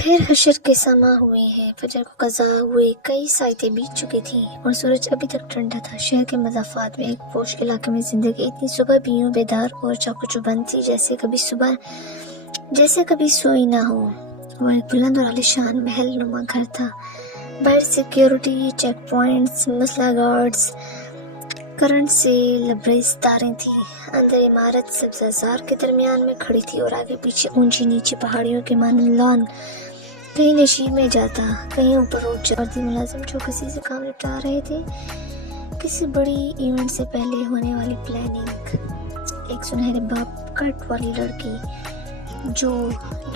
پھر حشر کے سما ہوئے ہیں، فجر کو قضا ہوئے کئی ساعتیں بیت چکی تھیں اور سورج ابھی تک ٹھنڈا تھا۔ شہر کے مضافات میں ایک پوش علاقے میں زندگی اتنی صبح بھی یوں بیدار اور چاقو-چوبند تھی جیسے کبھی سوئی نہ ہو۔ وہ ایک بلند اور عالیشان محل نما گھر تھا۔ باہر سیکیورٹی چیک پوائنٹس، مسلح گارڈز، کرنٹ سے لبریز تاریں تھیں۔ اندر عمارت سبزہ زار کے درمیان میں کھڑی تھی اور آگے پیچھے اونچی نیچی پہاڑیوں کے مانند لان، کہیں نشیب میں جاتا، کہیں اوپر اٹھ جاتا۔ فردی ملازم جو کسی سے کام نپٹا رہے تھے، کسی بڑی ایونٹ سے پہلے ہونے والی پلاننگ۔ ایک سنہرے باپ کٹ والی لڑکی جو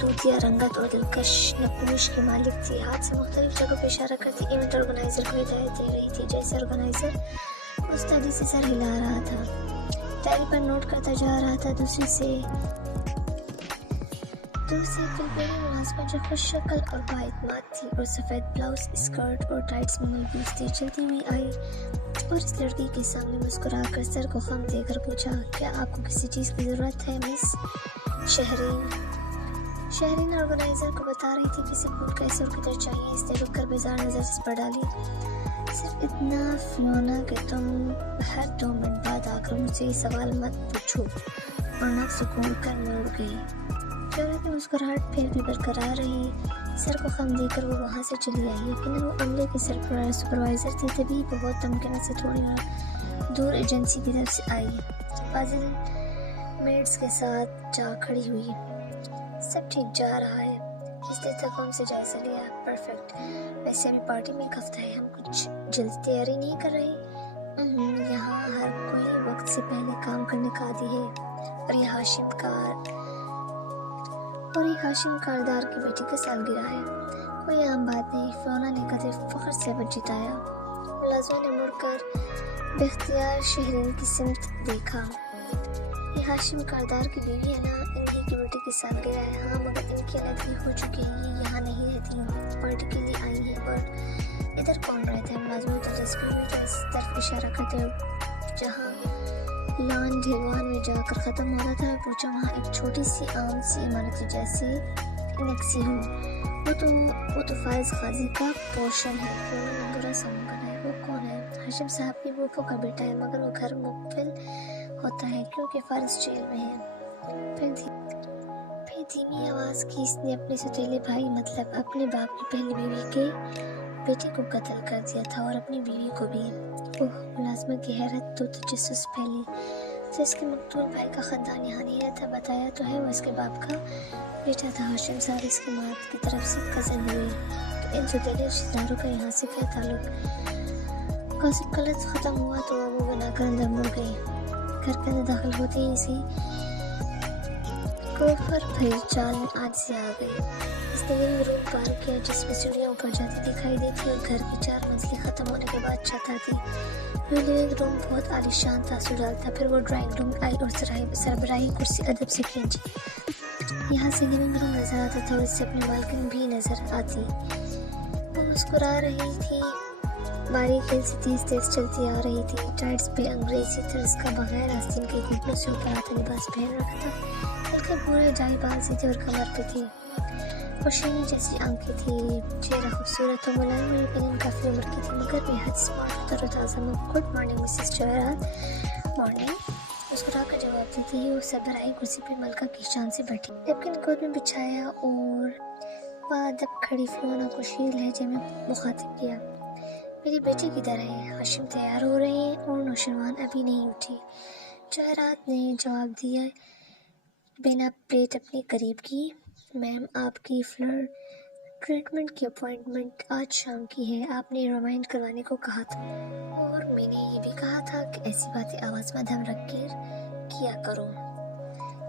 دودھیا رنگت اور دلکش نقوش کی مالک تھی، ہاتھ سے مختلف جگہوں پہ اشارہ کرتی ایونٹ آرگنائزر کو ہدایت دے رہی تھی۔ جیسے آرگنائزر مستعدی سے سر ہلا رہا تھا، ڈائری پر نوٹ کرتا جا رہا تھا، دوسری سے فلپینی ملازمت جو خوش شکل اور بااعتماد تھی اور سفید بلاؤز، اسکرٹ اور ٹائٹس میں ملبوس تھی، چلتی ہوئی آئی اور اس لڑکی کے سامنے مسکرا کر سر کو خم دے کر پوچھا، کیا آپ کو کسی چیز کی ضرورت ہے مس شہرین آرگنائزر کو بتا رہی تھی کسی بوٹ کیسے اور کدھر چاہیے۔ اس نے رک کر بیزار نظر اس پر ڈالی۔ صرف اتنا فیونا کہ تم ہر 2 منٹ بعد آ کر مجھ سے یہ سوال مت پوچھو، اور نہ سکون کر مڑ گئی۔ فیونا کی مسکراہٹ پھر بھی برقرار رہی۔ سر کو خم دے کر وہ وہاں سے چلی آئی۔ یقیناً وہ عملے کی سپروائزر تھی، تبھی بہت ممکنہ سے تھوڑی دور ایجنسی کی طرف سے آئی۔ فاضل میڈس کے ساتھ جا کھڑی ہوئی۔ سب ٹھیک جا رہا ہے، اس نے تفہم سے جائزہ لیا۔ پرفیکٹ، ویسے ابھی پارٹی میں ایک ہفتہ ہے، ہم کچھ جلدی تیاری نہیں کر رہے؟ یہاں ہر کوئی وقت سے پہلے کام کرنے کا عادی ہے، اور یہ ہاشم کاردار کی بیٹی کا سالگرہ ہے، کوئی عام بات نہیں۔ فیونا نے قدر فخر سے وجہ جتایا۔ ملازموں نے مڑ کر بے اختیار شہرین کی سمت دیکھا۔ یہ ہاشم کاردار کی بیوی ہے نا، انہی کی بیٹی کی سالگرہ ہے۔ ہاں، مگر ان کی علیحدگی ہو چکی ہے، یہ یہاں نہیں رہتی ہیں، پارٹی کے لیے آئی ہیں۔ اور ادھر کون رہتا ہے؟ ملازموں دلچسپی ہوئی تو اس طرف اشارہ کرتے ہوئے جہاں لان ڈھیروان میں جا کر ختم ہوتا تھا، پوچھا، وہاں ایک چھوٹی سی عام سی عمارت جیسی انیکسی ہو، وہ تو فائز قاضی کا پورشن ہے۔ فیونا نے برا سا منہ ہے۔ وہ کون ہے؟ ہاشم صاحب کی پھوپھو کا بیٹا ہے، مگر وہ گھر مقفل ہوتا ہے کیونکہ فارس جیل میں ہے۔ پھر دھیمی آواز کی اس نے اپنے ستیلے بھائی، مطلب اپنے باپ کی پہلی بیوی کے بیٹے کو قتل کر دیا تھا، اور اپنی بیوی کو بھی۔ اوہ! ملازمہ کی حیرت تو تجسس پھیلی۔ تو اس کے مقتول بھائی کا خاندان یہاں نہیں رہتا؟ بتایا تو ہے، وہ اس کے باپ کا بیٹا تھا۔ ہاشم صاحب اس کی ماں کی طرف سے کزن ہوئے، تو ان ستیلے رشتہ داروں کا یہاں سے کیا تعلق؟ قاسم کلت ختم ہوا تو وہ منہ بنا کر اندر مڑ گئی۔ گھر کے اندر داخل ہوتے ہی اسی کوفر بھری چال میں عاجزی آ گئی۔ اس نے لونگ روم پار کیا جس میں سیڑھیاں اوپر جاتی دکھائی دیتی اور گھر کی 4 منزلیں ختم ہونے کے بعد چھت آتی۔ یہ لونگ روم بہت عالیشان تاثر ڈالتا۔ پھر وہ ڈرائنگ روم آئی اور سربراہی کرسی ادب سے کھینچی۔ یہاں سے لونگ روم نظر آتا تھا اور اس سے اپنی بالکنی بھی نظر آتی۔ وہ مسکرا رہی تھی، باریک ہل سے تیز چلتی آ رہی تھی۔ ٹائٹس پہ انگریزی طرز کا بغیر آستین کے گھٹنوں سے اوپر آتا لباس پہن رکھا تھا۔ ہلکے بھورے جائی بال سیدھے اور کمر پہ تھی، اور شیرنی جیسی آنکھیں تھی۔ چہرہ خوبصورت اور ملائم اور یقیناً کافی عمر کی تھی، مگر بے حد اسمارٹ، تر و تازہ۔ گڈ مارننگ مسز جواہرات۔ مارننگ، مسکرا کر جواب دیتی ہی وہ سربراہی کرسی پہ ملکہ کی شان سے بیٹھی، نیپکن گود میں بچھایا اور باادب کھڑی فیونا کو شیریں لہجے میں مخاطب کیا۔ میری بیٹی کدھر ہے؟ ہاشم تیار ہو رہے ہیں اور نوشروان ابھی نہیں اٹھی۔ جواہرات نے جواب دیا، بنا پلیٹ اپنے قریب کی۔ میم، آپ کی فلر ٹریٹمنٹ کی اپوائنٹمنٹ آج شام کی ہے، آپ نے ریمائنڈ کروانے کو کہا تھا، اور میں نے یہ بھی کہا تھا کہ ایسی باتیں آواز میں دم رکھ کر کیا کرو۔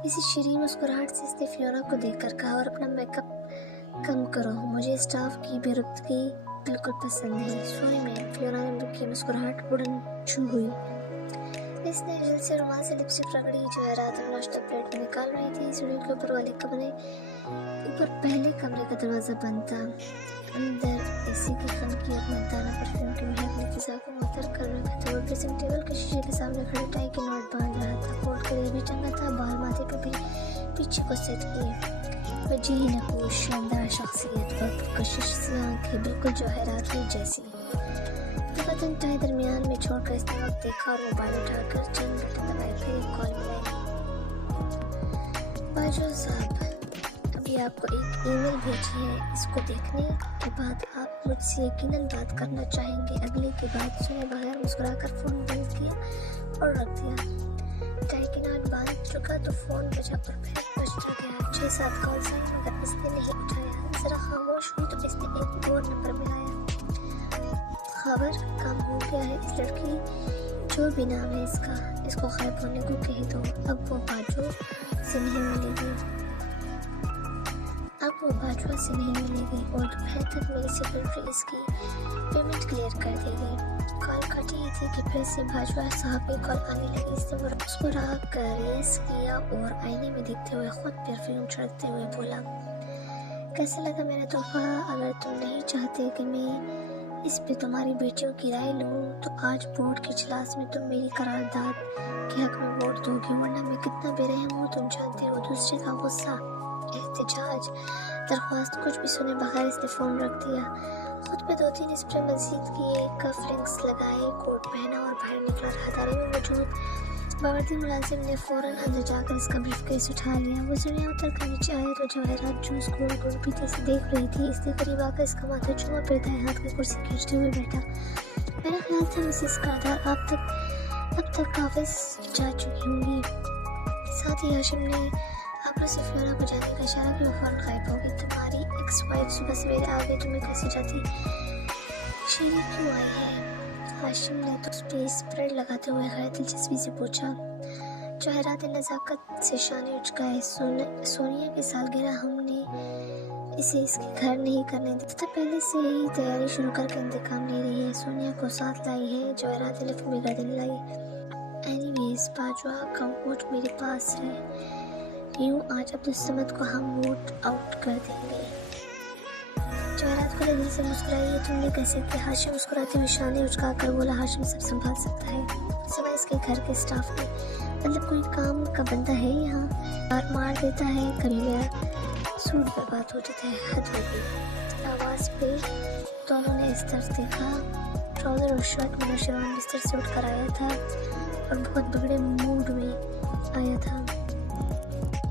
اسی شیریں مسکراہٹ سے اس نے فیونا کو دیکھ کر کہا، اور اپنا میک اپ کم کرو، مجھے اسٹاف کی بے ربطگی بالکل پسند ہے۔ Sorry ma'am. فیونا کی مسکراہٹ اڑن چھو ہوئی۔ اس نے جلد سے رومال سے لپسٹک رگڑی۔ جواہرات اب ناشتہ پلیٹ میں نکال رہی تھی۔ سیڑھیوں کے اوپر پہلے کمرے کا دروازہ بند تھا۔ اندر اے سی کی خنکیت مردانہ پرفیوم کی مہک نے فضا کو معطر کر رکھا تھا۔ وہ ڈریسنگ ٹیبل کے شیشے کے سامنے کھڑے ٹائی کے نوٹ باندھ رہا تھا، کوٹ قریب ہی ٹنگا تھا، بال ماتھے پہ بھی پیچھے کو سیٹ کیے۔ وجیح نقوش، شاندار شخصیت اور پرکشش سی آنکھیں، بالکل جواہرات کی جیسی۔ دفتر ٹائی درمیان میں چھوڑ کر اس نے وقت دیکھا اور موبائل اٹھا کر چند بٹن دبائے، پھر ایک کال ملائی۔ باجوہ صاحب، ابھی آپ کو ایک ای میل بھیجی ہے، اس کو دیکھنے کے بعد آپ مجھ سے یقیناً بات کرنا چاہیں گے۔ اگلے کی بات سنے بغیر مسکرا کر فون بند کیا اور رکھ دیا۔ ٹائی کی ناٹ باندھ چکا تو فون بجا اور پھر بجتا گیا۔ 6-7 کالز آئی مگر اس نے نہیں اٹھایا۔ ذرا خاموش ہوئی تو اس نے ایک اور نمبر ملایا۔ خبر کام ہو گیا ہے، اس لڑکی جو بھی نام ہے اس کو غائب ہونے کو کہہ دو۔ اب وہ باجوہ سے نہیں ملے گی اور دوپہر تک میری سیکرٹری اس کی پیمنٹ کلیئر کر دے گی۔ کال کٹی ہی تھی کہ پھر سے باجوہ صاحب کی کال آنے لگی۔ اس نے مسکرا کر یس کیا اور آئینے میں دیکھتے ہوئے خود پرفیوم چھڑکتے ہوئے بولا، کیسا لگا میرا تحفہ؟ اگر تم نہیں چاہتے کہ میں اس پہ تمہاری بیٹیوں کی رائے لوں تو آج بورڈ کے اجلاس میں تم میری قرارداد کے حق میں ووٹ دو گی، ورنہ میں کتنا بے رحم ہوں تم جانتے ہو۔ دوسرے کا غصہ، احتجاج، درخواست کچھ بھی سنے بغیر اس نے فون رکھ دیا۔ خود پہ 2-3 اسپرے مزید کیے، کف لنکس لگائے، کوٹ پہنا اور باہر نکلا۔ راہداری میں موجود باوردی ملازم نے فوراً اندر جا کر اس کا بریف کیس اٹھا لیا۔ وہ سیڑھیاں اتر کر نیچے آیا تو جواہرات جوس گول گول پیتے سے دیکھ رہی تھی۔ اس نے قریب آ کر اس کا ماتھا چوما، پھر دائیں ہاتھ کی کرسی کھینچتے ہوئے بیٹھا۔ میرا خیال تھا مسز کردار اب تک آفس جا چکی ہوں گی۔ ساتھ ہی ہاشم نے آپرو سے فیونا کو جانے کا اشارہ کیا، وہ فوراً غائب ہو گئی۔ تمہاری ایکس وائف صبح سویرے آ گئی، تمہیں کیسے جاتی شیری کیوں آئی ہے؟ ہاشم نے تو اس پہ اسپریڈ لگاتے ہوئے غیر دلچسپی سے پوچھا۔ جواہرات نے نزاکت سے شانے اچکائے۔ سونیا کی سالگرہ ہم نے اسے اس کے گھر نہیں کرنے دی تھا، پہلے سے ہی تیاری شروع کر کے انتقام لے رہی ہے۔ سونیا کو ساتھ لائی ہے۔ جواہرات نے لفظ میں گردن لائی۔ اینی ویز باجوہ کا ووٹ میرے پاس ہے، یوں آج عبدالصمد کو ہم ووٹ آؤٹ کر دیں گے۔ جواہرات کو دل سے مسکرائی، یہ تم نے کیسے کیا؟ ہاشم مسکراتے ہوئے شانے اچکا کر بولا، ہاشم سب سنبھال سکتا ہے سوائے اس کے گھر کے اسٹاف میں، مطلب کوئی کام کا بندہ ہے یہاں؟ اور مار دیتا ہے، کبھی میرا سوٹ برباد ہو جاتا ہے، حد ہو گئی۔ آواز پہ دونوں نے اس طرف دیکھا۔ ٹراؤزر اور شرٹ میں نوشیروان بستر سے اٹھ کر آیا تھا اور بہت بگڑے موڈ میں آیا تھا۔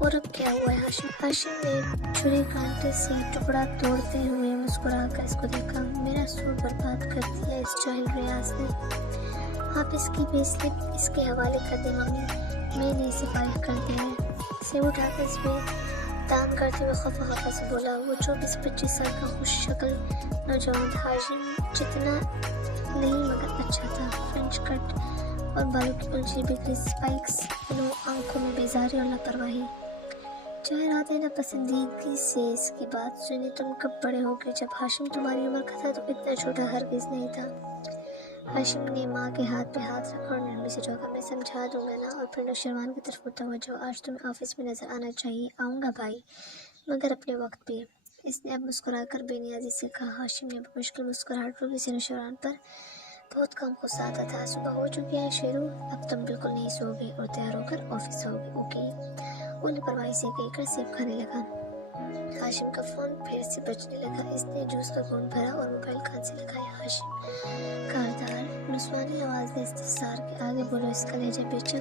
اور اب کیا ہوا ہے؟ ہاشم نے چھری کانٹے سے ٹکڑا توڑتے ہوئے مسکرا کر اس کو دیکھا۔ میرا سوٹ برباد کر دیا اس جاہل ریاض نے۔ آپ اس کی پے سلپ اس کے حوالے کر دیں ممی، میں نے اسے فارغ کر دیا ہے۔ اسے اٹھا کر اس میں دان کرتے ہوئے خفا سے بولا۔ وہ 24-25 سال کا خوش شکل نوجوان تھا، ہاشم جتنا نہیں مگر اچھا تھا۔ فرینچ کٹ اور بالوں کی الجھی بکھری اسپائکس، آنکھوں میں بیزاری اور لاپرواہی۔ جواہرات نے ناپسندیدگی سے اس کی بات سنی۔ تم کب بڑے ہو گئے؟ جب ہاشم تمہاری عمر کا تھا تو اتنا چھوٹا ہرگز نہیں تھا۔ ہاشم نے ماں کے ہاتھ پہ ہاتھ رکھا اور نرمی سے ٹوکا۔ میں سمجھا دوں گا نا۔ اور پھر نوشیروان کی طرف متوجہ ہو، آج تمہیں آفس میں نظر آنا چاہیے۔ آؤں گا بھائی، مگر اپنے وقت پہ، اس نے اب مسکرا کر بے نیازی سے کہا۔ ہاشم نے بمشکل مسکراہٹ روکی سے نوشیروان پر بہت کم غصہ آتا تھا۔ صبح ہو چکی ہے شیرو، اب تم بالکل نہیں سو گے اور تیار ہو کر آفس آؤ گے، اوکے؟ وہ لاپرواہی سے کہہ کر سیب کھانے لگا۔ ہاشم کا فون پھر سے بجنے لگا۔ اس نے جوس کا گھونٹ بھرا اور موبائل کان سے لگایا۔ ہاشم کردار نسوانی آواز نے استفسار کے آگے بولو، اس کا لہجہ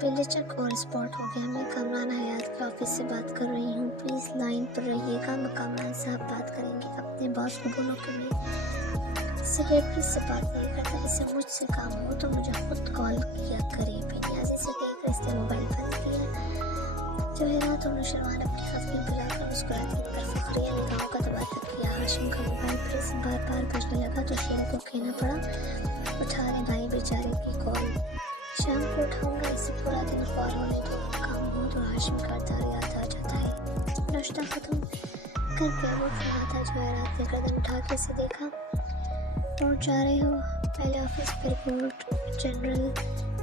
بے لچک اور اسپاٹ ہو گیا۔ میں کامران حیات کے آفس سے بات کر رہی ہوں، پلیز لائن پر رہیے گا، کامران صاحب بات کریں گے۔ اپنے باس کو بولو کہ میں سیکرٹری سے بات نہیں کرتا، اسے مجھ سے کام ہو تو مجھے خود کال کیا کرے۔ بے نیازی سے کہہ کر اس نے موبائل بند کیا۔ جواہرات اور نوشیروان اپنی خفگی بلا کر مسکراتی مگر فخریہ نگاہوں کا تبادلہ کیا۔ ہاشم کا موبائل پھر سے بار بار بجنے لگا تو شیر کو کہنا پڑا، اٹھا لے بھائی بیچارے کی کال، شام کو اٹھاؤں گا، اسے پورا دن خوار ہونے دو، کام ہو تو ہاشم کردار یاد آ جاتا ہے۔ ناشتہ ختم کر کے وہ اٹھ رہا تھا۔ جواہرات نے گردن اٹھا کے اسے دیکھا۔ اور جا رہے ہو؟ پہلے آفس، پھر کورٹ۔ جنرل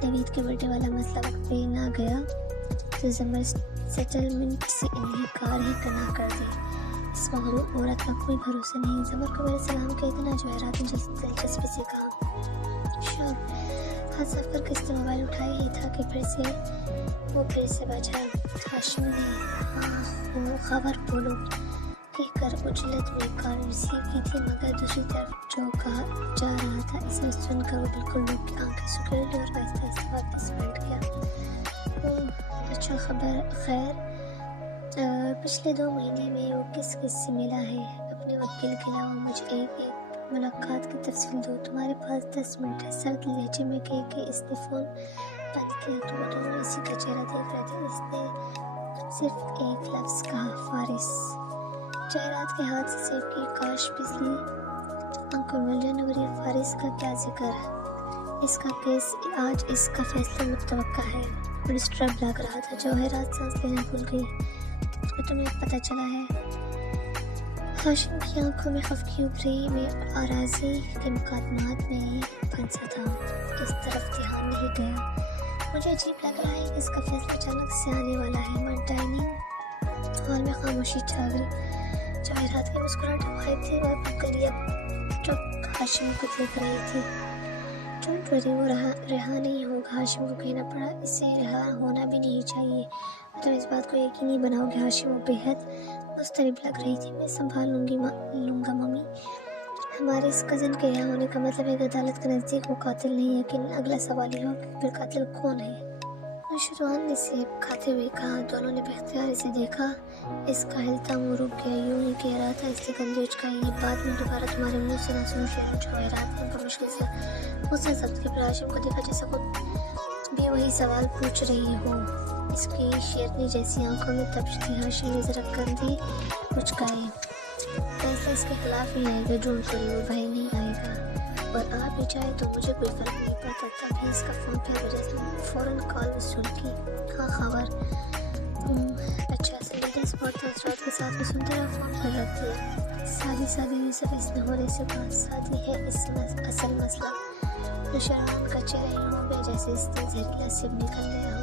نوید کے برڈے والا مسئلہ وقت پہ نہ گیا تو زمر سیٹلمنٹ سے انحصار ہی کرنا کر دے۔ اس مغرور عورت کا کوئی بھروسہ نہیں۔ زمر کو میرے سلام کہہ دینا، جواہرات نے دلچسپی سے کہا۔ شور ہاتھ صاف کر کے اس نے موبائل اٹھایا ہی تھا کہ پھر سے بجا۔ ہاشم نے ہاں خبر بولو کہہ کر اجلت میں کال ریسیو کی تھی، مگر دوسری طرف جو کہا جا رہا تھا اسے سن کر وہ بالکل رک کے آنکھیں سکیڑ لی اور آہستہ آہستہ واپس پلٹ گیا۔ اچھا خیر پچھلے 2 مہینے میں وہ کس سے ملا ہے؟ اپنے وکیل کے علاوہ مجھے ایک ملاقات کی تفصیل دو۔ تمہارے پاس 10 منٹ ہے، سرد لہجے میں کہہ کے اس نے فون بند کیا تو وہ دونوں اسی کا چہرہ دیکھ رہے تھے۔ اس نے صرف ایک لفظ کہا، فارس۔ جائرات کے ہاتھ سے سیو کی کاش بجلی انکل ملجن اور یہ فارس کا کیا ذکر ہے؟ اس کا کیس آج اس کا فیصلہ متوقع ہے۔ ڈسٹرب لگ رہا تھا، جواہرات سانس لینا بھول گئی۔ تمہیں پتہ چلا ہے؟ ہاشم کی آنکھوں میں خفگی ابھری، میں اراضی کے مقدمات میں ہی پھنسا تھا، اس طرف دھیان نہیں گیا۔ مجھے عجیب لگ رہا ہے کہ اس کا فیصلہ اچانک سے آنے والا ہے۔ ڈائننگ ہال میں خاموشی چھا گئی۔ جواہرات کی مسکراہٹ غائب تھی اور بقلیہ چپ ہاشم کو دیکھ رہی تھی۔ ڈونٹ وری، وہ رہا نہیں ہوگا۔ ہاشم کو کہنا پڑا، اسے رہا ہونا بھی نہیں چاہیے۔ تم اس بات کو یقینی بناؤ گے؟ ہاشم وہ بےحد مضطرب لگ رہی تھی۔ میں سنبھال لوں گا ممی۔ ہمارے اس کزن کے رہا ہونے کا مطلب ہے کہ عدالت کے نزدیک وہ قاتل نہیں ہے، لیکن اگلا سوال یہ ہوگا کہ پھر قاتل کون ہے؟ نوشروان نے سیب کھاتے ہوئے کہا۔ دونوں نے باختیار اسے دیکھا۔ اس کا ہلتا منہ رک گیا، یوں ہی کہہ رہا تھا اس نے گندی اچکائی، یہ بات میں دوبارہ تمہارے منہ سے نہ سنوں۔ جواہرات نے بمشکل سے غصہ ضبط کیا، پھر ہاشم کو دیکھا جیسے خود بھی وہی سوال پوچھ رہی ہو۔ اس کی شیرنی جیسی آنکھوں میں تپش تھی۔ ہاشم نے ذرا کندھی اچکائی۔ فیصلہ اس کے خلاف ہی آئے گا، ڈونٹ وری، وہ بھائی نہیں آئے گا، اور آ بھی جائے تو مجھے کوئی فرق نہیں پڑتا۔ تبھی اس کا فون پہ وجہ سے فوراً کال وصول کی۔ ہاں خبر؟ اچھا سلیڈس بہت تاثرات کے ساتھ وہ سنتا رہا، فون پر رکھ دیا۔ سادی یوسف اس نے ہولے سے کہا، سادی ہے اصل مسئلہ۔ نوشروان کا چہرہ یوں ہو گیا جیسے اس نے زہریلا سیب نکل لیا ہو۔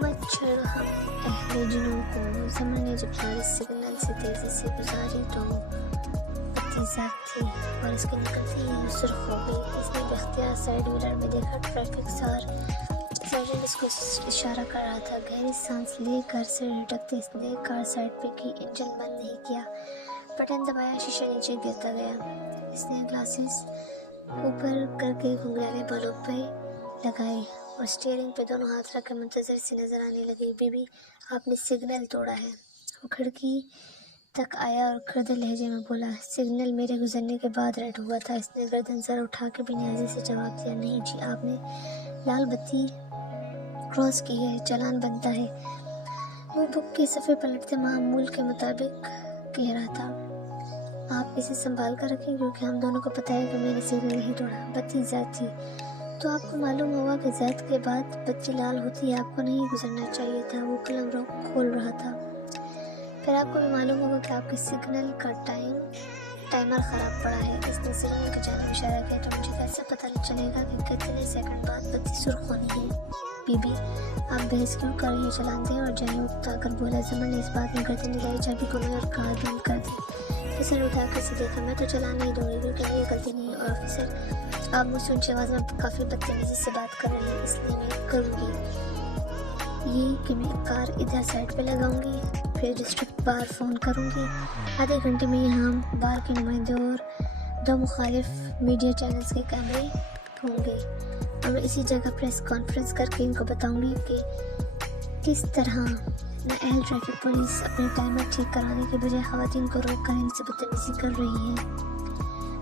مچھر ہم اہل جنوں کو زمن نے جب بارش سگنل سے تیزی سے گزاری تو بتی زد تھی اور اس کے نکلتے ہی سرخ ہو گئی۔ اس نے باختیار سائیڈ مرر میں دیکھا ٹریفک سرجنٹ اس کو اشارہ کر رہا تھا۔ گہری سانس لے کر سر جھٹکتے اس نے کار سائڈ پہ کی، انجن بند نہیں کیا، بٹن دبایا، شیشہ نیچے گرتا گیا۔ اس نے گلاسز اوپر کر کے گھنگھرالے بالوں پہ لگائے اور اسٹیئرنگ پہ دونوں ہاتھ رکھ کے منتظر سی نظر آنے لگی۔ بی بی آپ نے سگنل توڑا ہے۔ وہ کھڑکی تک آیا اور کھردے لہجے میں بولا، سگنل میرے گزرنے کے بعد ریڈ ہوا تھا۔ اس نے گردن ذرا اٹھا کے بے نیازی سے جواب دیا، نہیں جی، آپ نے لال بتی کراس کی ہے، چالان بنتا ہے۔ وہ بک کے صفحے پلٹتے معمول کے مطابق کہہ رہا تھا، آپ اسے سنبھال کر رکھیں کیونکہ ہم دونوں کو پتہ ہے کہ میں نے سگنل نہیں توڑا۔ بتی زد تھی تو آپ کو معلوم ہوگا کہ زد کے بعد بتی لال ہوتی ہے، آپ کو نہیں گزرنا چاہیے تھا۔ وہ قلم کھول رہا تھا۔ پھر آپ کو بھی معلوم ہوگا کہ آپ کے سگنل کا ٹائمر خراب پڑا ہے۔ اس نے سگنل کی جانب اشارہ کیا، تو مجھے کیسے پتہ چلے گا کہ کتنے سیکنڈ بعد بتی سرخ ہونی ہے؟ بی بی آپ بحث کیوں کر رہی ہیں، چلان دیں۔ اور جائیں اکتا کر بولا۔ زمن نے اس بات میں گردن ہلائی، چابی گھمائی اور کار بند کر دی۔ آفیسر اٹھا کر اسے دیکھا، میں تو چلان نہیں دوں گی کیونکہ میری غلطی نہیں ہے، اور آفیسر آپ مجھ سے اونچی آواز میں کافی بدتمیزی سے بات کر رہے ہیں، اس لیے میں کروں گی یہ کہ میں کار ادھر سائڈ پہ لگاؤں گی، پھر ڈسٹرکٹ بار فون کروں گی۔ آدھے گھنٹے میں یہاں بار کے نمائندے اور 2 مخالف میڈیا چینلز کے کیمرے ہوں گے، اور میں اسی جگہ پریس کانفرنس کر کے ان کو بتاؤں گی کہ کس طرح نااہل ٹریفک پولیس اپنے ٹائمر ٹھیک کرانے کے بجائے خواتین کو روک کر ان سے بدتمیزی کر رہی ہے۔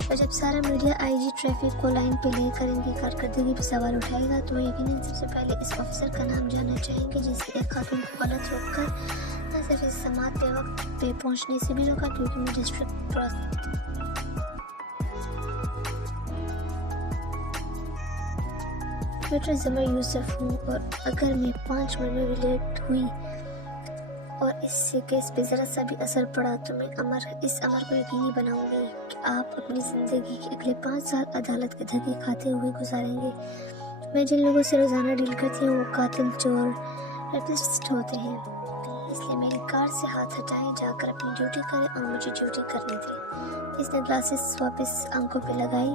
اور جب سارا میڈیا آئی جی ٹریفک کو لائن پہ لے کر ان کی کارکردگی پہ سوال اٹھائے گا تو وہ یقیناً سب سے پہلے اس آفیسر کا نام جاننا چاہیں گے جس نے ایک خاتون کو غلط روک کر نہ صرف اس سماعت پہ وقت پہ پہنچنے سے بھی روکا، کیونکہ میں ڈسٹرکٹ پروسیکیوٹر زمر یوسف ہوں، اور اگر میں 5 منٹ میں بھی لیٹ ہوئی اور اس سے کیس پہ ذرا سا بھی اثر پڑا تو میں اس امر کو یقینی بناؤں گی کہ آپ اپنی زندگی کے اگلے 5 سال عدالت کے دھکے کھاتے ہوئے گزاریں گے۔ میں جن لوگوں سے روزانہ ڈیل کرتی ہوں وہ قاتل، چور، ریپسٹ ہوتے ہیں، اس لیے میری کار سے ہاتھ ہٹائیں، جا کر اپنی ڈیوٹی کریں اور مجھے ڈیوٹی کرنے دیں۔ اس نے گلاسز واپس آنکھوں پہ لگائی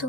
2